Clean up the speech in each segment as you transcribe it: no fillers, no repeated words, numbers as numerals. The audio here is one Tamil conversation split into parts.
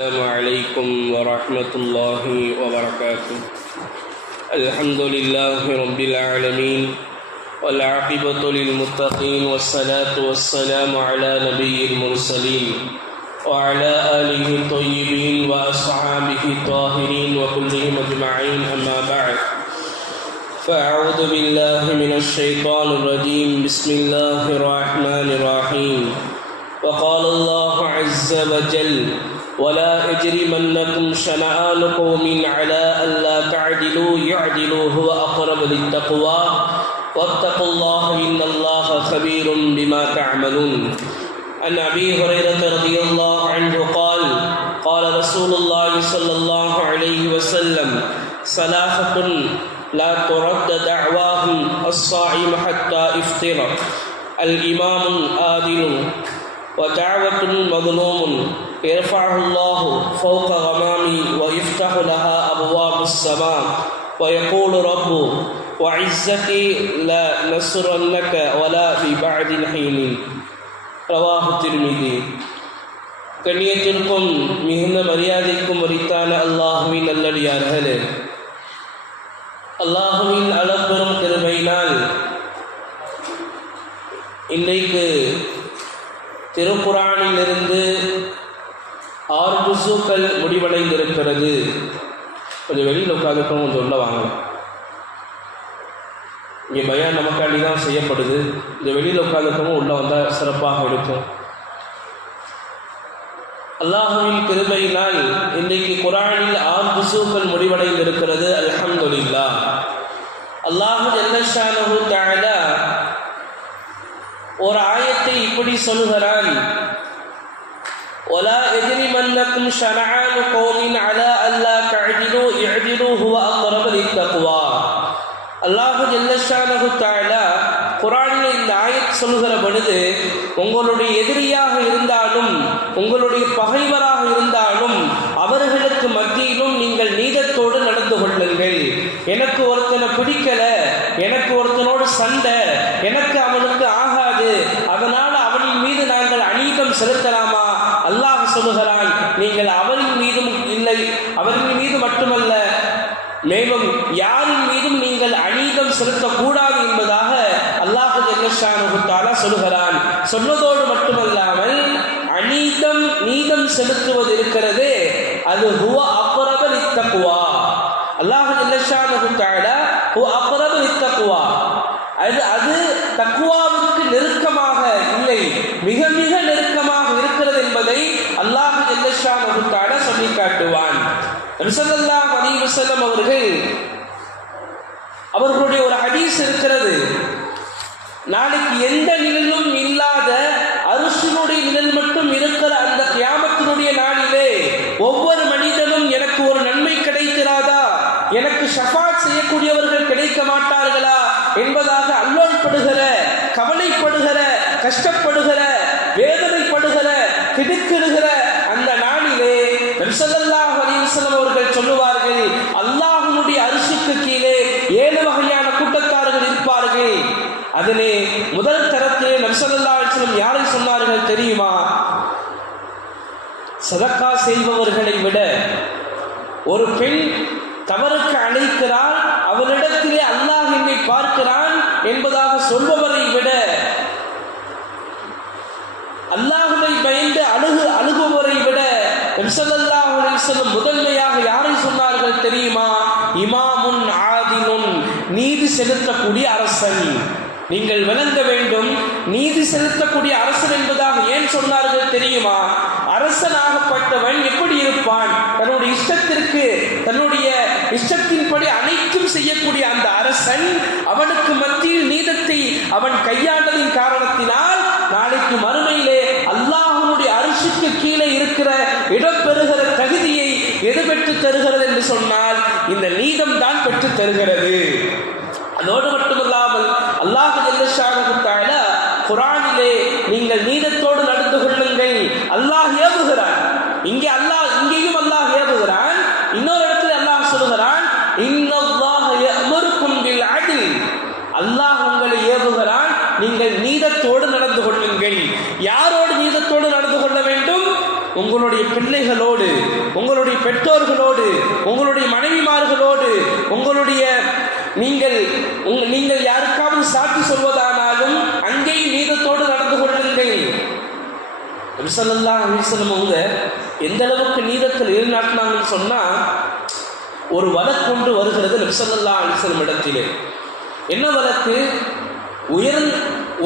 السلام عليكم ورحمة الله وبركاته. الحمد لله رب العالمين والعاقبة للمتقين والصلاة والسلام على نبي المرسلين وعلى آله الطيبين وأصحابه الطاهرين وكلهم أجمعين، أما بعد، فأعوذ بالله من الشيطان الرجيم. بسم الله الرحمن الرحيم. وقال الله عز وجل: ولا يجرمنكم شنآن قوم على ألا تعدلوا يعدلوا هو أقرب للتقوى واتقوا الله إن الله خبير بما تعملون. عن أبي هريرة رضي الله عنه قال: قال رسول الله صلى الله عليه وسلم: ثلاثة لا ترد دعواهم الصائم حتى يفطر: الإمام عادل، ودعوة مظلوم يرفعه الله فوق غمامي ويفتح لها أبواب السماء ويقول رب وعزتي لا نصرنك ولا في بعد الحين. ரவாஹு திர்மிதி. கண்ணியத்திற்கும் மிகுந்த மரியாதைக்கும் உரித்தான அல்லாஹுவின் நல்லடியார்களே, அல்லாஹுவின் அளப்பெரும் கிருபையினால் இன்றைக்கு திருக்குரானிலிருந்து 6 ஜுஸுக்கள் முடிவடைந்திருக்கிறது. கொஞ்சம் வெளியில் உட்காந்துக்கணும், கொஞ்சம் உள்ள வாங்கலாம். இங்கே பயான் நமக்காண்டி தான் செய்யப்படுது. இந்த வெளியில் உட்காந்துக்கணும், உள்ள வந்தால் சிறப்பாக இருக்கும். அல்லாஹுவின் கிருபையினால் இன்றைக்கு குரானில் 6 ஜுஸுக்கள் முடிவடைந்திருக்கிறது. அல்ஹம்துலில்லாஹ். அல்லாஹு ஜல்ல ஷானஹு தஆலா ஒரு ஆயத்தை இப்படி சொல்கிறான்: ولا يجرمنكم شنآن قوم على ألا تعدلوا اعدلوا هو أقرب للتقوى. அல்லாஹ் ஜல்ல ஷானஹு தஆலா குர்ஆனில் இந்த ஆயத் சொல்கிற பொழுது, உங்களுடைய எதிரியாக இருந்தாலும் உங்களுடைய பகைவராக இருந்தாலும் அவர்களுக்கு மத்தியிலும் நீங்கள் நீதத்தோடு நடந்து கொள்ளுங்கள். எனக்கு ஒருத்தனை பிடிக்கல, எனக்கு ஒருத்தனோடு சண்டை, எனக்கு அவனுக்கு ஆகாது, அதனால் அவனின் மீது நாங்கள் அநீதம் செலுத்தலாமா? அல்லாஹ் சொல்லுகிறான், நீங்கள் அவரின் மீதும் இல்லை, அவரின் மீது மட்டுமல்ல, மேலும் யாரின் மீதும் நீங்கள் அநீதம் செலுத்தக்கூடாது என்பதாக அல்லாஹ் ஜல்ல ஷானஹு தஆலா சொல்லுகிறான். சொன்னதோடு மட்டுமல்லாமல் நீதம் செலுத்துவது இருக்கிறது, அது ஹுவ அக்ரப லித்தக்வா. அல்லாஹ் ஜல்ல ஷானஹு தஆலா ஹுவ அக்ரப லித்தக்வா, அது தக்வாவுக்கு நெருக்கமாக இல்லை, மிக மிக நெருக்கமாக இருக்கிறது என்பதை அல்லாஹ் ஜல்ல ஷானஹு தஆலா சொல்லி காட்டுவான். நபி ஸல்லல்லாஹு அலைஹி வஸல்லம் அவர்களுடைய ஒரு ஹதீஸ் இருக்கிறது. நாளைக்கு எந்த நிழலும் இல்லாத அர்ஷினுடைய நிழல் மட்டும் இருக்கிற அந்த கியாமத்தினுடைய நாளிலே ஒவ்வொரு மனிதனும் எனக்கு ஒரு நன்மை கிடைக்கிறாதா, எனக்கு ஷஃபாத் செய்யக்கூடியவர்கள் கிடைக்க மாட்டார்களா என்பதாக அல்லோல்படுகிற, கவலைப்படுகிற, கஷ்டப்படுகிற, வேதனைப்படுகிற, திடுக்கிடுகிற அந்த நாளிலே நபி ஸல்லல்லாஹு அலைஹி வஸல்லம் அவர்கள் சொல்லுவார்கள், அல்லாஹ்வுடைய அர்ஷுக்கு கீழே 7 வகையான கூட்டத்தார்கள் இருப்பார்கள். அதிலே முதல் தரத்திலே நபி ஸல்லல்லாஹு அலைஹி வஸல்லம் யாரை சொன்னார்கள் தெரியுமா? சதக்கா செய்பவர்களை விட, ஒரு பெண் தவறுக்கு அழைக்கிறாள், அவளிடத்திலே அல்லாஹ் என்னை பார்க்கிறான் என்பதாக சொல்பவரை விட, அல்லாஹ்வை பயந்து அழுகுவரை விட நபி ஸல்லல்லாஹு அலைஹி வஸல்லம் முதன்மையாக யாரை சொன்னார்கள் தெரியுமா? இமாமுன் ஆதிலுன், நீதி செலுத்தக்கூடிய அரசன். நீங்கள் விளங்க வேண்டும், நீதி செலுத்தக்கூடிய அரசன் என்பதாக ஏன் சொன்னார்கள் தெரியுமா? அரசனாகப்பட்டவன் எப்படி இருப்பான்? தன்னுடைய இஷ்டத்திற்கு, தன்னுடைய இஷ்டத்தின்படி அனைத்தும் செய்யக்கூடிய அந்த அரசன், அவனுக்கு மத்தியில் நீதத்தை அவன் கையாண்டதின் காரணத்தினால் நாளைக்கு மறுமையிலே அல்லாஹ்வுடைய அர்ஷுக்கு கீழே இருக்கிற இடம் பெறுகிற தகுதியை எது பெற்று தருகிறது என்று சொன்னால் இந்த நீதம் தான் பெற்று தருகிறது. அதோடு மட்டுமல்லாமல் அல்லாஹ் ஜல்ல ஷானஹு தஆலா குர்ஆனிலே நீங்கள் நீதத்தோடு நடந்து கொள்ளுங்கள் அல்லாஹ் ஏவுகிறான். இங்கேயும் அல்லாஹ் ஏவுகிறான். இன்னொரு இடத்துல அல்லாஹ் சொல்லுகிறான், இன்னல்லாஹ யஅமுருக்கும் பில் அத்ல், அல்லாஹ் உங்களை ஏவுகிறான், நீங்கள் நீதத்தோடு நடந்து கொள்ளுங்கள். யாரோடு நீதத்தோடு நடந்து கொள்ள வேண்டும்? உங்களுடைய பிள்ளைகளோடு, உங்களுடைய பெற்றோர்களோடு, உங்களுடைய மனைவிமார்களோடு, நீங்கள் யாருக்காவது சாட்சி சொல்வதானாலும் அங்கேயும் நீதத்தோடு நடந்து கொள்ளுங்கள். நபி ஸல்லல்லாஹு அலைஹி வஸல்லம் அவங்க எந்த அளவுக்கு நீதத்தில் நிலைநாட்டினாங்கன்னு சொன்னா, ஒரு வழக்கு ஒன்று வருகிறது நபி ஸல்லல்லாஹு அலைஹி வஸல்லம் இடத்திலே. என்ன வழக்கு?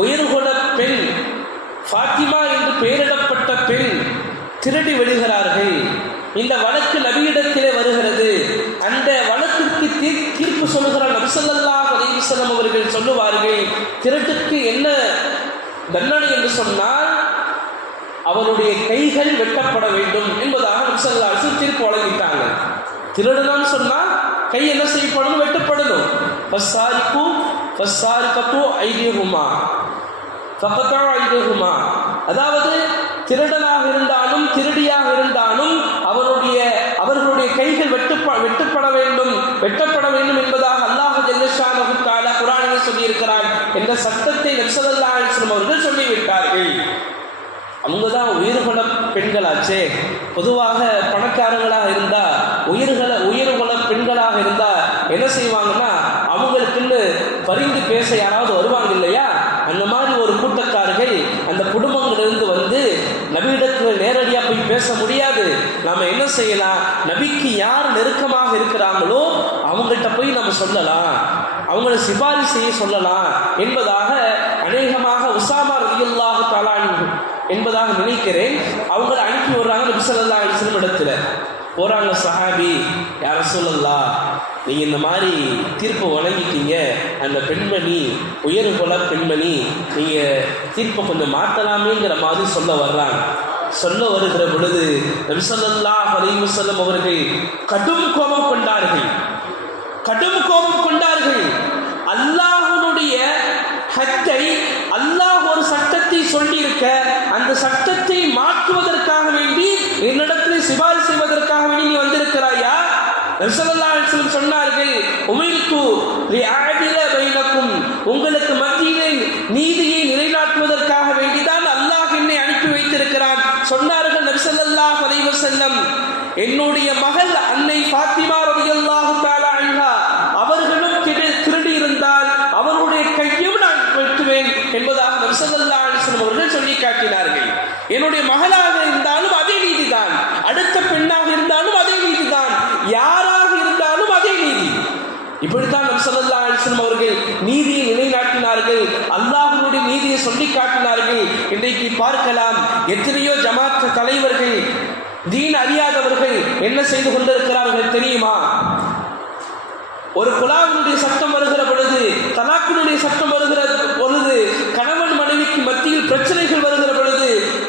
உயர்குல பெண் ஃபாத்திமா என்று பெயரிடப்பட்ட பெண் திருடி விடுகிறார்கள். இந்த வழக்கு நபியிடத்திலே வருகிறது. அந்த வழக்கிற்கு தீர்ப்பு சொல்லுகிற நபி ஸல்லல்லாஹு அலைஹி வஸல்லம் அவர்கள் சொல்லுவார்கள், திருட்டுக்கு என்ன தண்டனை என்று சொன்னால் அவனுடைய கைகள் வெட்டப்பட வேண்டும் என்பதாக நபி ஸல்லல்லாஹு அலைஹி வஸல்லம் தீர்ப்பு வழங்கிட்டாங்க. திருடுனான்னு சொன்னால் கை என்ன செய்யப்படணும்? வெட்டப்படணும். அதாவது திருடனாக இருந்தாலும் திருடியாக இருந்தாலும் அவர்களுடைய கைகள் வெட்டப்பட வேண்டும் என்பதாக அல்லாஹ் ஜல்லஷானஹு தஆலா குர்ஆனில் சொல்லியிருக்கிறார் என்ற சட்டத்தை நபி ஸல்லல்லாஹு அலைஹி வஸல்லம் அவர்கள் சொல்லிவிட்டார்கள். அவங்க தான் உயர்குல பெண்களாச்சே. பொதுவாக பணக்காரங்களாக இருந்தா, உயர்குல பெண்களாக இருந்தா என்ன செய்வாங்கன்னா, அவங்களுக்குன்னு பரிந்து பேச யாராவது வருவாங்க இல்லையா? அந்த மாதிரி ஒரு கூட்டக்காரர்கள் அந்த குடும்பங்களிலிருந்து வந்து நபியிடத்தில் நேரடியாக போய் பேச முடியாது. நாம என்ன செய்யலாம்? நபிக்கு யார் நெருக்கமாக இருக்கிறாங்களோ அவங்கள்ட்ட போய் நம்ம சொல்லலாம், அவங்கள சிபாரிசு செய்ய சொல்லலாம் என்பதாக அநேகமாக உசாமா ரலியல்லாஹு தஆலா என்பதாக நினைக்கிறேன். அவங்களை அனுப்பி விடுறாங்க நபி ஸல்லல்லாஹு அலைஹி வஸல்லம் இடத்துல. போறாங்க சஹாபி, யா ரசூலல்லாஹ், நீங்க இந்த மாதிரி தீர்ப்பு வழங்கிட்டீங்க, அந்த பெண்மணி உயர்குல பெண்மணி, நீங்க தீர்ப்பை கொஞ்சம் மாற்றலாமேங்கிற மாதிரி சொல்ல வருகிற பொழுது நபி ஸல்லல்லாஹு அலைஹி வஸல்லம் அவர்கள் கடும் கோபம் கொண்டார்கள். அல்லாஹ்வுடைய ஹத்தை, அல்லாஹ் ஒரு சட்டத்தை சொல்லியிருக்க, அந்த சட்டத்தை மாற்றுவதற்காக வேண்டி என்னிடத்தில் சிபாரிசு செய்வதற்காக வேண்டி நீ வந்திருக்கிறாயா? நபி ஸல்லல்லாஹு அலைஹி வஸல்லம் சொன்னார்கள், உமிர்து லிஅஅதில பைனக்கும், உங்களுக்கு மத்தியிலே நீதியை நிலைநாட்டுவதற்காக வேண்டிதான் அல்லாஹ் என்னை அனுப்பி வைத்திருக்கிறான் சொன்னார்கள் நபி ஸல்லல்லாஹு அலைஹி வஸல்லம். என்னுடைய மகள் அன்னை ஃபாத்திமா ரலியல்லாஹு தஆலா அன்ஹா அவர்களும் திருடி இருந்தால் அவருடைய கையும் நான் வெட்டுவேன் என்பதாக நபி ஸல்லல்லாஹு அலைஹி வஸல்லம் அவர்கள் சொல்லி காட்டினார்கள். என்னுடைய மகளாக இருந்தாலும் அதே நீதிதான், அடுத்த பெண்ணாக இருந்தாலும் அதே நீதிதான், யாராக இருந்தாலும் அதே நீதி. இப்படித்தான் நபி ஸல்லல்லாஹு அலைஹி வஸல்லம் அவர்கள் நீதியை நிலைநாட்டினார்கள், அல்லாஹ்வுடைய நீதியை சொல்லி காட்டினார்கள். இன்றைக்கு பார்க்கலாம், எத்தனையோ ஜமாத் தலைவர்கள், தீன் அறியாதவர்கள் என்ன செய்து கொண்டிருக்கிறார்கள் தெரியுமா? ஒரு குலாவினுடைய சட்டம் வருகிற பொழுது, தலாக்கினுடைய சட்டம் வருகிற பொழுது, கணவன் மனைவிக்கு மத்தியில் பிரச்சனைகள் வருகிற பொழுது,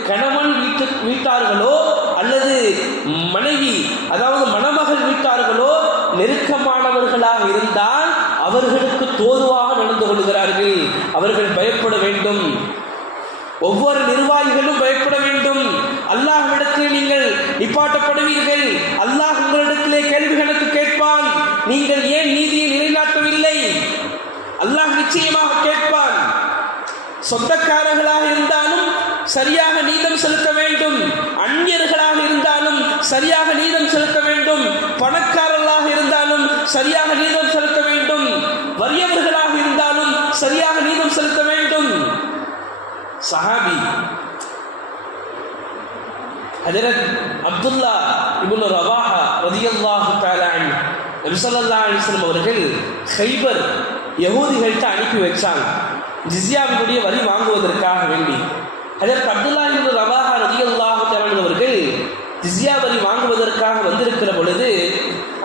கணவன் வீட்டார்களோ அல்லது மனைவி அதாவது மணமகள் வீட்டார்களோ நெருக்கமானவர்களாக இருந்தால் அவர்களுக்கு தோதுவாக நடந்து கொள்கிறார்கள். அவர்கள் பயப்பட வேண்டும். ஒவ்வொரு நிர்வாகிகளும் பயப்பட வேண்டும். அல்லாஹ்விடத்தில் நீங்கள் நிப்பாட்டப்படுவீர்கள். அல்லாஹ் உங்களிடத்திலே கேள்வி கணக்கு கேட்பான். நீங்கள் ஏன் நீதியை நிலைநாட்டவில்லை? அல்லாஹ் நிச்சயமாக கேட்பான். சொந்தக்காரர்களாக இருந்தாலும் சரியாக நீதம் செலுத்த வேண்டும், அந்நியர்களாக இருந்தாலும் சரியாக நீதம் செலுத்த வேண்டும், பணக்காரர்களாக இருந்தாலும் சரியாக நீதம் செலுத்த வேண்டும், வறியவர்களாக இருந்தாலும் சரியாக நீதம் செலுத்த வேண்டும். சஹாபி ஹஜரத் அப்துல்லா இப்னு ரவாஹா ரலியல்லாஹு தஆலா அன்ஹு நபி ஸல்லல்லாஹு அலைஹி வஸல்லம் அவர்கள் கைபர் யஹூதிகள்கிட்ட அனுப்பி வச்சாங்க, ஜிஸ்யாவினுடைய வரி வாங்குவதற்காக வேண்டி. ஹஜரத் அப்துல்லா இப்னு ரவாஹா ரலியல்லாஹு தஆலா அன்ஹு அவர்கள் ஜிஸ்யா வரி வாங்குவதற்காக வந்திருக்கிற பொழுது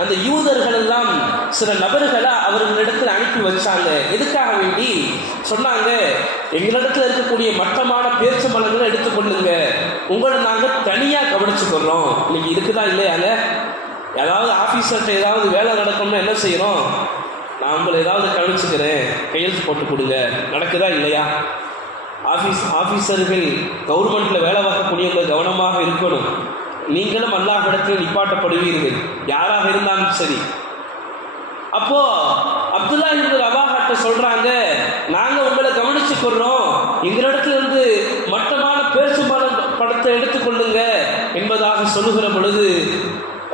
அந்த யூதர்கள் எல்லாம் சில நபர்களை அவர்களிடத்தில் அனுப்பி வச்சாங்க. எதுக்காக வேண்டி சொன்னாங்க, எங்களிடத்தில் இருக்கக்கூடிய மட்டமான பேரிச்சம்பழங்களை எடுத்துக்கொள்ளுங்க, உங்களை நாங்கள் தனியாக கவனிச்சுக்கிறோம். இன்னைக்கு இருக்குதா இல்லையாங்க? ஏதாவது ஆஃபீஸர்கிட்ட ஏதாவது வேலை நடக்கணும்னா என்ன செய்யறோம்? நான் உங்களை ஏதாவது கவனிச்சுக்கிறேன், கையெழுத்து போட்டு கொடுங்க, நடக்குதா இல்லையா? ஆஃபீஸர்கள் கவர்மெண்ட்ல வேலை பார்க்கக்கூடியவங்க கவனமாக இருக்கணும். நீங்களும் அல்லாஹ்விடத்தில் நிப்பாட்டப்படுவீர்கள், யாராக இருந்தாலும் சரி. அப்போ அப்துல்லா இப்னு ரவாஹாட்ட சொல்றாங்க, நாங்க உங்களை கவனிச்சுக்கிறோம், எங்களிடத்துல இருந்து மட்டமான பேரிச்சம்பழம் பழத்தை எடுத்துக்கொள்ளுங்க என்பதாக சொல்லுகிற பொழுது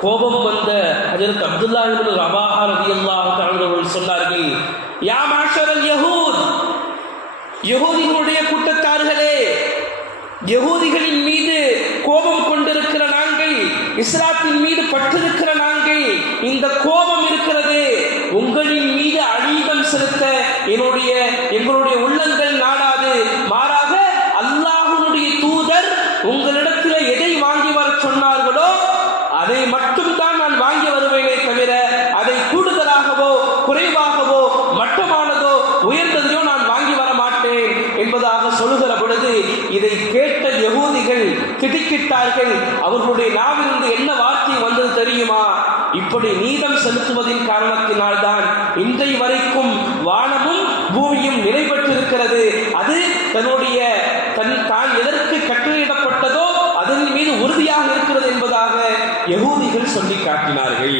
கோபம் வந்த ஹஜ்ரத் அப்துல்லா இப்னு ரவாஹா ரலியல்லாஹு தஆலா அவர்கள் சொன்னார்கள், யா மாஷரல் யஹூத், யஹூதிகளுடைய கூட்டத்தார்களே, யஹூதிகளின் மீது கோபம் கொண்டிருக்கிற நாங்கள், இஸ்லாத்தின் மீது பற்றிருக்கிற நாங்கள், இந்த கோபம் இருக்கிறது உங்களின் மீது அநீதம் செலுத்த எங்களுடைய உள்ளங்கள் நாடாது. மாறாக அல்லாஹ்வுடைய தூதர் உங்களிடத்தில் எதை வாங்கி வர சொன்னார்களோ அதை மட்டும் தான் நான் வாங்கி வருவேனே தவிர அதை கூடுதலாகவோ குறைவாகவோ மட்டமானதோ உயர்ந்ததையோ நான் வாங்கி வர மாட்டேன் என்பதாக சொல்லுகிற பொழுது இதை கேட்ட யஹூதிகள் திடுக்கிட்டார்கள். அவர்களுடைய நாவிலிருந்து என்ன வார்த்தை வந்தது தெரியுமா? இப்படி நீதம் செலுத்துவதின் காரணத்தினால்தான் இன்றை வரைக்கும் வானமும் பூமியும் நிலை பெற்றிருக்கிறது. அது தான் எதற்கு கட்டளையிடப்பட்டதோ அதன் மீது உறுதியாக இருக்கிறது என்பதாக யஹூதிகள் சொல்லி காட்டினார்கள்.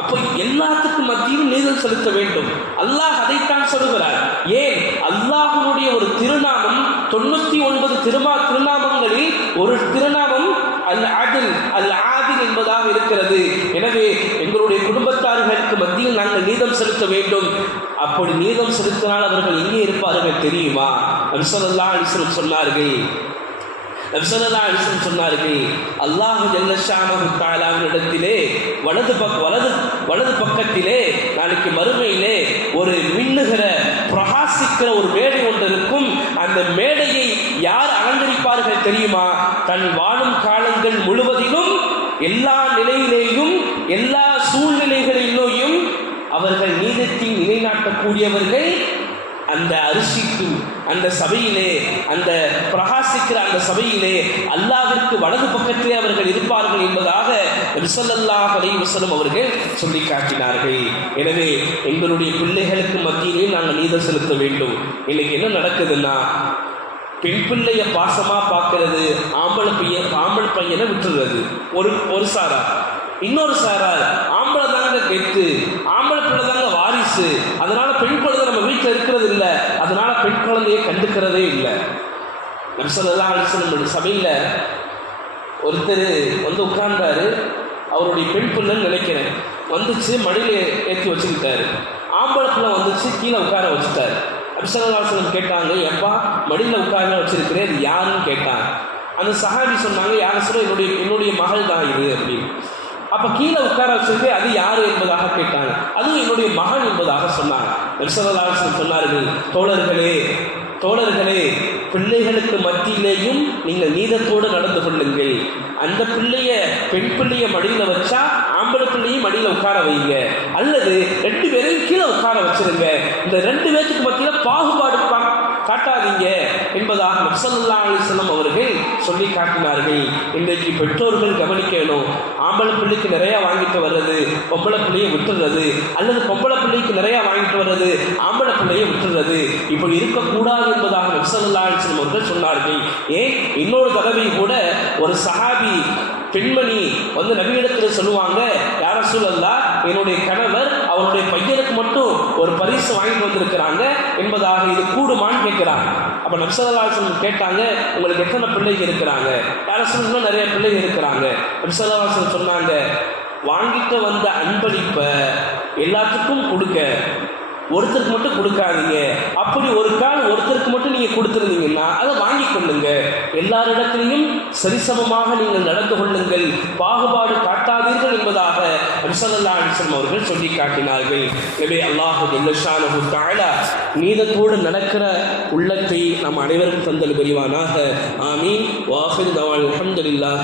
அப்போ எல்லாத்துக்கும் மத்தியும் நீதம் செலுத்த வேண்டும். அல்லாஹ் அதைத்தான் சொல்கிறார். ஏன்? அல்லாஹ்வுடைய ஒரு திருநாமம் 99 திருநாமங்களில் ஒரு திருநாமம் அல் ஆதில், அல் ஆதில் என்பதாக இருக்கிறது. எனவே எங்களுடைய குடும்பத்தார்களுக்கு மத்தியில் நாங்கள் நீதம் செலுத்த வேண்டும். அப்படி நீதம் செலுத்தினால் அவர்கள் எங்கே இருப்பார்கள் தெரியுமா? நபி ஸல்லல்லாஹு அலைஹி வஸல்லம் சொன்னார்கள், அல்லாஹ் ஜல்ல ஷானஹு தஆலாவினிடத்திலே வலது பக்கத்திலே நாளைக்கு மறுமையிலே ஒரு மின்னுகிற பிரகாசிக்கிற ஒரு மேடை ஒன்று இருக்கும். அந்த மேடையை யார் அலங்கரிப்பார்கள் தெரியுமா? தன் வாழும் காலங்கள் முழுவதிலும் எல்லா நிலையிலேயும் எல்லா சூழ்நிலைகளிலேயும் அவர்கள் நீதத்தை நிலைநாட்டக்கூடியவர்கள் அந்த அரிசிக்கு அந்த சபையிலே, அந்த பிரகாசிக்கிற அந்த சபையிலே அல்லாஹ்விற்கு வலது பக்கத்திலே அவர்கள் இருப்பார்கள் என்பதாக நபி ஸல்லல்லாஹு அலைஹி வஸல்லம் அவர்கள் சொல்லி காட்டினார்கள். எனவே எங்களுடைய பிள்ளைகளுக்கு மத்தியிலே நாங்கள் நீதம் செலுத்த வேண்டும். இன்னைக்கு என்ன நடக்குதுன்னா, பெண் பிள்ளைய பாசமா பார்க்கிறது, ஆம்பளை பையனை விட்டுறது ஒரு சாரார். இன்னொரு சாரார் ஆம்பளை தாங்க கெத்து, ஆம்பளை பிள்ளை தாங்க வாரிசு, அதனால பெண் குழந்தை நம்ம வீட்டில் இருக்கிறது இல்லை, அதனால பெண் குழந்தையை கண்டுக்கிறதே இல்லை. நபி ஸல்லல்லாஹு அலைஹி வஸல்லம் சபையில் ஒருத்தர் வந்து உட்கார்ந்தாரு. அவருடைய பெண் பிள்ளைன்னு நினைக்கிறேன் வந்துச்சு, மடியில் ஏற்றி வச்சுக்கிட்டாரு. ஆம்பளை பிள்ளை வந்துச்சு, கீழே உட்கார வச்சுட்டாரு. நபி ஸல்லல்லாஹு அலைஹி வஸல்லம் கேட்டாங்க, எப்பா மடியில் உட்கார வச்சிருக்கிறேன், இது யாருன்னு கேட்டாங்க. அந்த சஹாபி சொன்னாங்க, யார் சொல்ல என்னுடைய மகள் தான் இது அப்படின்னு. அப்போ கீழே உட்கார வச்சிருக்கு, அது யாரு என்பதாக கேட்டாங்க. அதுவும் என்னுடைய மகன் என்பதாக சொன்னாங்க. நபி ஸல்லல்லாஹு அலைஹி வஸல்லம் சொன்னார்கள், தோழர்களே, பிள்ளைகளுக்கு மத்தியிலேயும் நீங்கள் நீதத்தோடு நடந்து கொள்ளுங்கள். அந்த பெண் பிள்ளைய மடியில் வச்சா ஆம்பளை பிள்ளையும் மடியில் உட்கார வைங்க, அல்லது 2 பேரையும் கீழே உட்கார வச்சிருங்க. இந்த 2 பேருக்கு மத்தியில் பாகுபாடு காட்டாதீங்க என்பதாக நபி ஸல்லல்லாஹு அலைஹி வஸல்லம் அவர்கள் சொல்லி காட்டினார்கள். இன்றைக்கு பெற்றோர்கள் கவனிக்கணும். ஆம்பளை பிள்ளைக்கு நிறையா வாங்கிட்டு வர்றது, பொம்பளை பிள்ளையை விட்டுறது, அல்லது பொம்பளை பிள்ளைக்கு நிறையா வாங்கிட்டு வர்றது, ஆம்பளை பிள்ளையை விட்டுறது, இப்படி இருக்கக்கூடாது என்பதாக நபி ஸல்லல்லாஹு அலைஹி வஸல்லம் அவர்கள் சொன்னார்கள். ஏன்? இன்னொரு தடவை கூட ஒரு சஹாபி பெண்மணி வந்து நபியிடத்தில் சொல்லுவாங்க, யா ரசூலல்லாஹ், என்னுடைய கணவர் அவருடைய பையனுக்கு மட்டும் ஒரு பரிசு வாங்கிட்டு வந்திருக்கிறாங்க என்பதாக, இது கூடுமான்னு கேட்கிறாங்க. அப்போ நபி ஸல்லல்லாஹு அலைஹி வஸல்லம் கேட்டாங்க, உங்களுக்கு எத்தனை பிள்ளைகள் இருக்கிறாங்க? யா ரசூலல்லாஹ், இன்னும் நிறைய பிள்ளைகள் இருக்கிறாங்க. நபி ஸல்லல்லாஹு அலைஹி வஸல்லம் சொன்னாங்க, வாங்கிட்டு வந்த அன்பளிப்பை எல்லாத்துக்கும் கொடுக்க, ஒருத்தருக்கு மட்டும் கொடுக்காதீங்க. அப்படி ஒரு கால் ஒருத்தருக்கு மட்டும் நீங்க கொடுத்துருந்தீங்கன்னா அதை வாங்கி கொள்ளுங்க. எல்லாரிடத்திலையும் சரிசமமாக நீங்கள் நடந்து கொள்ளுங்கள், பாகுபாடு காட்டாதீர்கள் என்பதாக நபி ஸல்லல்லாஹு அலைஹி வஸல்லம் அவர்கள் சொல்லி காட்டினார்கள். எனவே அல்லாஹ் ஜல்ல ஷானஹு தஆலா நீதத்தோடு நடக்கிற உள்ளத்தை நாம் அனைவருக்கும் தந்தல் புரிவானாக. ஆமீன். வாஹிர் தவால் அல்ஹம்துலில்லாஹ்.